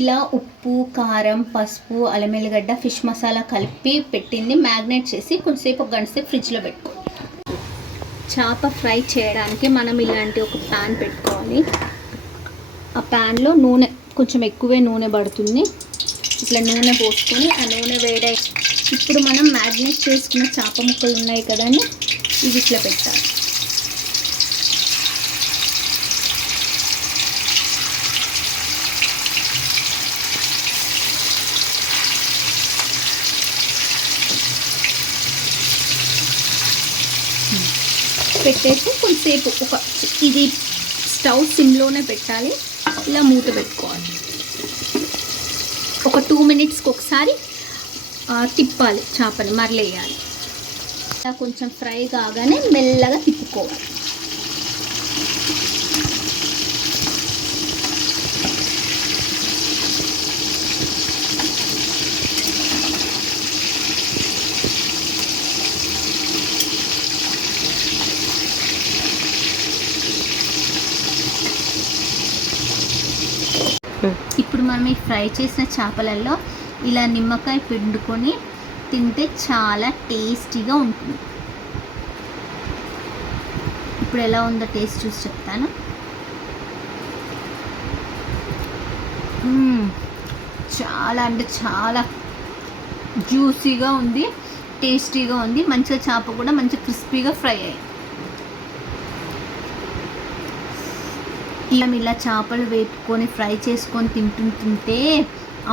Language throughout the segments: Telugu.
ఇలా ఉప్పు, కారం, పసుపు, అల్లం ఎల్లిగడ్డ, ఫిష్ మసాలా కలిపి పెట్టింది మ్యాగ్నేట్ చేసి కొంచెంసేపు 1 గంట సేపు ఫ్రిడ్జ్లో పెట్టుకోవాలి. చేప ఫ్రై చేయడానికి మనం ఇలాంటి ఒక ప్యాన్ పెట్టుకోవాలి. ఆ ప్యాన్లో నూనె కొంచెం ఎక్కువే నూనె పడుతుంది. ఇట్లా నూనె పోసుకొని ఆ నూనె వేడై ఇప్పుడు మనం మ్యాగ్నేట్ చేసుకున్న చేప ముక్కలు ఉన్నాయి కదండి, ఇవి ఇట్లా పెట్టాలి. పెట్టేసి కొంచెంసేపు ఇది స్టవ్ సిమ్లోనే పెట్టాలి. ఇలా మూత పెట్టుకోవాలి. ఒక 2 మినిట్స్కి ఒకసారి తిప్పాలి, చేపని మరలేయాలి. ఇలా కొంచెం ఫ్రై కాగానే మెల్లగా తిప్పుకోవాలి. ఇప్పుడు మనం ఈ ఫ్రై చేసిన చేపలలో ఇలా నిమ్మకాయ పిండుకొని తింటే చాలా టేస్టీగా ఉంటుంది. ఇప్పుడు ఎలా ఉందో టేస్ట్ చూసి చెప్తాను. చాలా అంటే చాలా జ్యూసీగా ఉంది, టేస్టీగా ఉంది. మంచిగా చేప కూడా మంచిగా క్రిస్పీగా ఫ్రై అయ్యింది. ఇలా చేపలు వేపుకొని ఫ్రై చేసుకొని తింటుంటే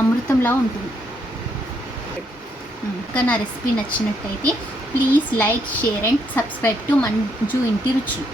అమృతంలా ఉంటుంది. ఇంకా నా రెసిపీ నచ్చినట్టయితే please like, share and subscribe to Manju ఇంటి రుచులు.